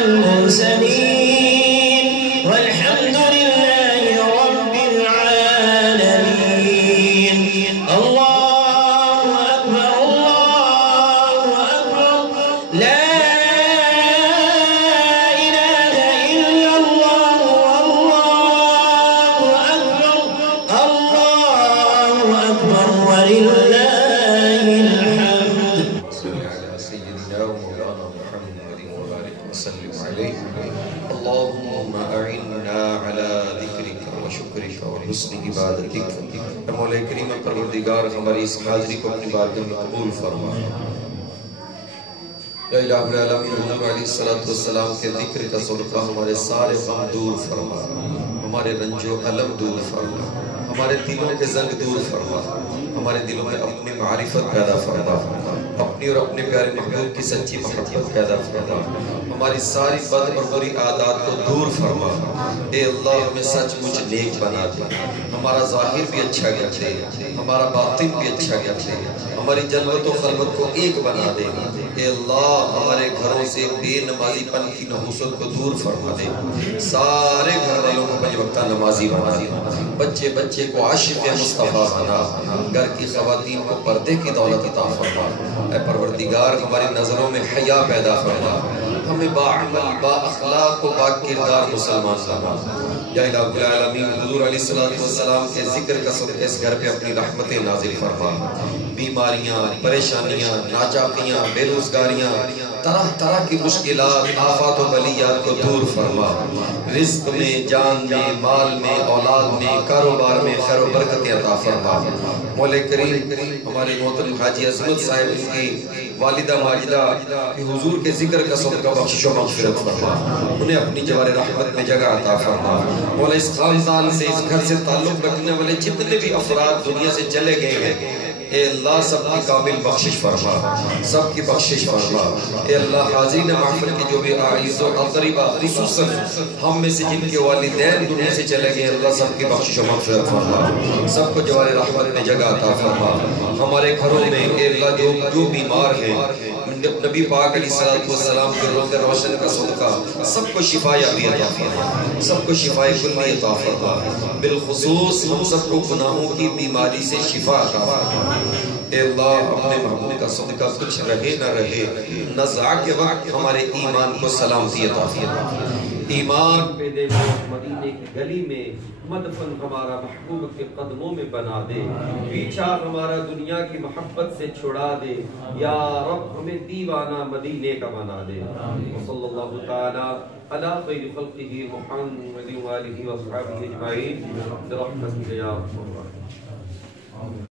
المرسلين والحمد لله رب العالمين الله أكبر الله أكبر لا إله إلا الله والله أكبر الله أكبر ولله الحمد صل على سيدنا ومولانا محمد وبارك وسلم عليه اللهم أعنا على ذكرك وشكرك وحسن عبادتك مولا کریم پروردگار ہماری اس حاضری کو اپنی بارگاہ میں قبول فرما یا الہ العالمین حضور علیہ السلام کے ذکر کا صدقہ ہمارے سارے غم دور فرما ہمارے رنج و علم دور فرما ہمارے دلوں کے زنگ دور فرما ہمارے دلوں میں اپنی معرفت پیدا فرما اپنی اور اپنے پیارے محبوب کی سچی محبت پیدا فرما ہماری ساری بد اور بری عادات کو دور فرما اے اللہ ہمیں سچ مچ نیک بنا دے ہمارا ظاہر بھی اچھا گیا دے ہمارا باطن بھی اچھا گیا دے ہماری جنت و خلوت کو ایک بنا دے اے اللہ ہمارے گھروں سے بے نمازی پن کی نحوست کو دور فرما دے سارے گھر والوں کو 5 وقتہ نمازی بنا دے بچے بچے کو عاشق مصطفیٰ بنا گھر کی خواتین کو پردے کی دولت عطا فرما اے پروردگار ہماری نظروں میں حیا پیدا فرما ہمیں باعمل با اخلاق و با کردار مسلمان بنا۔ یا الہ العالمین حضور علیہ السلام کے ذکر کا صدقہ اس گھر پہ اپنی رحمتیں نازل فرما۔ بیماریاں، پریشانیاں، ناچاکیاں، بے روزگاریاں، طرح طرح کی مشکلات، آفات و بلیات کو دور فرما۔ رزق میں، جان میں، مال میں، اولاد میں، کاروبار میں خیر و برکتیں عطا فرما۔ مولا کریم ہمارے محترم حاجی عظمت صاحب ان کی والدہ ماجدہ کہ حضور کے ذکر کا صدقہ بخشش و مغفرت فرما، انہیں اپنی جوار رحمت میں جگہ عطا فرما۔ مولا اس خاندان سے، اس گھر سے تعلق رکھنے والے جتنے بھی افراد دنیا سے چلے گئے ہیں، اے اللہ سب کی کامل بخشش فرما، سب کی بخشش فرما۔ اے اللہ حاضرین محفل کے جو بھی اعزاء و اقرباء، خصوصاً ہم میں سے جن کے والدین دنیا سے چلے گئے، اللہ سب کی بخشش و مغفرت فرما، سب کو جوار رحمت میں جگہ عطا فرما۔ ہمارے گھروں میں اے اللہ جو بیمار ہیں، نبی پاک علیہ السلام کے روز روشن کا صدقہ سب کو شفا یابی عطا فرما، سب کو شفا کلی عطا فرما۔ بالخصوص ہم سب کو گناہوں کی بیماری سے شفا عطا فرما۔ اے اللہ اپنے محبوب کا صدقہ کچھ رہے نہ رہے، نزع کے وقت ہمارے ایمان کو سلامتی عطا فرما۔ ایمان پیدے مدینے کی گلی میں مدفن ہمارا محبوب کے قدموں میں بنا دے، پیچھا ہمارا دنیا کی محبت سے چھڑا دے، یا رب ہمیں دیوانہ مدینے کا بنا دے۔ صلی اللہ تعالی علی خیر خلقہ محمد وآلہ وصحبہ اجمعین برحمتک یا ارحم الراحمین۔